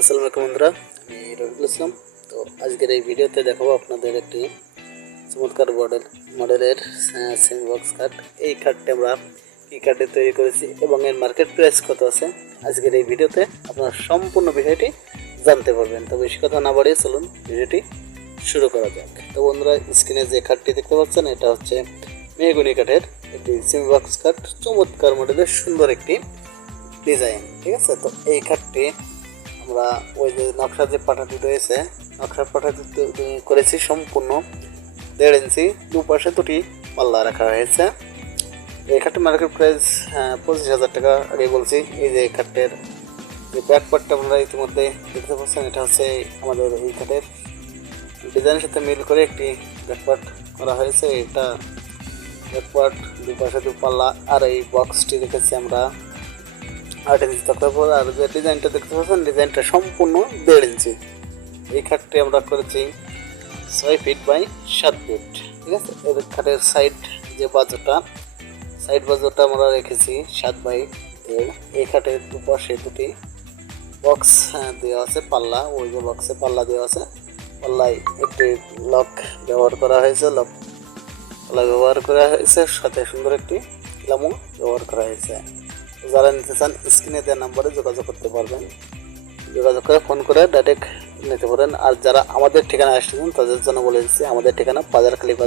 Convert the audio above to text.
আসসালামু আলাইকুম বন্ধুরা, আমি রবিউল ইসলাম। তো আজকের এই ভিডিওতে দেখাবো আপনাদের একটি চমৎকার মডেলের সিম বক্স কার্ড। এই কার্ডটি আমরা কি কার্ডে তৈরি করেছি এবং এর মার্কেট প্রাইস কত আছে, আজকের এই ভিডিওতে আপনারা সম্পূর্ণ বিষয়টি জানতে পারবেন। তো বেশি কথা না বাড়িয়ে চলুন ভিডিওটি শুরু করা যাক। তো বন্ধুরা, স্ক্রিনে যে কার্ডটি দেখতে পাচ্ছেন এটা হচ্ছে মেহগনি কাঠের একটি সিম বক্স কার্ড, চমৎকার মডেলের সুন্দর একটি ডিজাইন। ঠিক আছে, তো এই কার্ডটি আমরা ওই যে নকশা যে পাটাটি রয়েছে, নকশার পাটাটি করেছি সম্পূর্ণ 1.5 ইঞ্চি, দুপাশে দুটি পাল্লা রাখা হয়েছে। এই খাটটির মার্কেট প্রাইস 25,000 টাকা আগে বলছি। এই যে খাটের যে ব্যাক পার্টটা আপনারা ইতিমধ্যে দেখতে পাচ্ছেন, এটা হচ্ছে আমাদের এই খাটের ডিজাইনের সাথে মিল করে একটি ব্যাক পার্ট করা হয়েছে। এটা ব্যাক পার্ট, দুপাশে দু পাল্লা, আর এই বক্সটি রেখেছি আমরা 8 ইঞ্চি তক্তার পর। আর যে ডিজাইনটা দেখতে পাচ্ছেন, ডিজাইনটা সম্পূর্ণ 1.5 ইঞ্চি। এই খাটটি আমরা করেছি 6 ফিট বাই 7 ফিট। ঠিক আছে, এর খাটের সাইড বাজুটা আমরা রেখেছি 7 বাই 1.5। এই খাটের দুপাশে দুটি বক্স দেওয়া আছে, পাল্লা, ওই যে বক্সে পাল্লা দেওয়া আছে, পাল্লায় একটি লক ব্যবহার করা হয়েছে, সাথে সুন্দর একটি কিলামও ব্যবহার করা হয়েছে। যারা নিতে চান স্ক্রিনে দেওয়া নাম্বারে যোগাযোগ করতে পারবেন, যোগাযোগ করে ফোন করে ডাইরেক্ট নিতে পারেন। আর যারা আমাদের ঠিকানা আসতেছেন তাদের জন্য বলে দিচ্ছি, আমাদের ঠিকানা বাজারখালী।